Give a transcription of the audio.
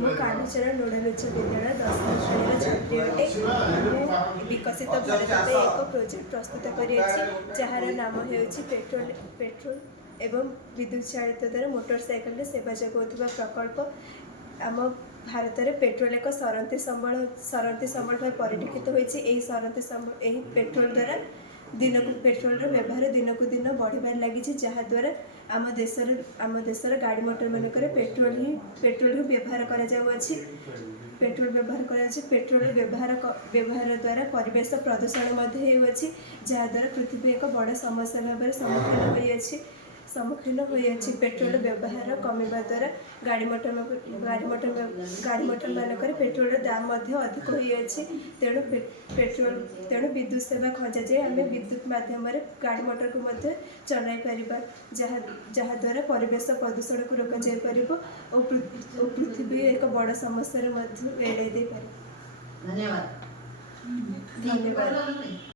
मु कालीचरण नोडाल उच्च विद्यालय 10वीं श्रेणी छात्री अटे। विकसित भारत एक प्रोजेक्ट प्रस्तुत कर जार नाम हो पेट्रोल एवं विद्युत चालित द्वारा मोटरसाइकिल सेवा जगौवा प्रकल्प। आम भारत में पेट्रोल एक सरंती संबल भाव परिलक्षित होती। पेट्रोल द्वारा पेट्रोल व्यवहार दिन को दिन बढ़िबार लगी जहाद्वारा आम देशर गाड़ी मोटर मानक पेट्रोल ही व्यवहार कर पेट्रोल व्यवहार द्वारा परिवेश प्रदूषण जहाद्वारा पृथ्वी एक बड़ समस्या भाव सम्मुखीन होती। पेट्रोल व्यवहार कमिबा द्वारा गाड़ी मोटर मानक पेट्रोल दाम अधिक होती। तेणु विद्युत सेवा खंजा जाए आम विद्युत माध्यम गाड़ी मोटर को चलाई पार जहाद्वारा परिवेश प्रदूषण को रोक जाई पार और पृथ्वी एक बड़ समस्या एड़ाई दे पार। धन्यवाद।